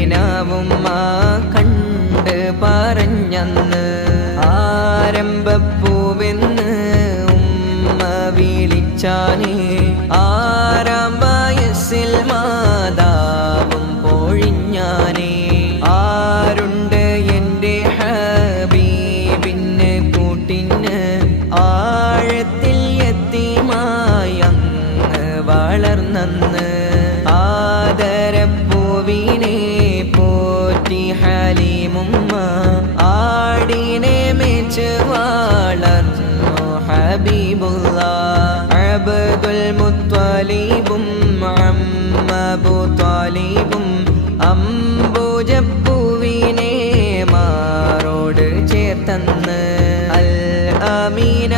കിനാവുമ്മ കണ്ട് പറഞ്ഞന്ന് ആരംഭപ്പൂവെന്ന് ഉമ്മ വിളിച്ചാനേ ആറാം വയസ്സിൽ മാതാവും പൊഴിഞ്ഞാനേ ആരുണ്ട് എൻ്റെ ഹബീബിന് കൂട്ടിന് ആഴത്തിൽ യതീമായി അങ്ങ് വളർന്നന്ന് ആദരപ്പൂവിനെ പോറ്റി ഹലീമുമ്മ ആടിനെ മേച്ച് വളർന്നു ഹബീബുള്ള അബ്ദുൽ മുത്വലിബും അബൂ ത്വാലിബും അംബുജപ്പൂവിനെ മാറോട് ചേർത്തന്ന് അൽ അമീന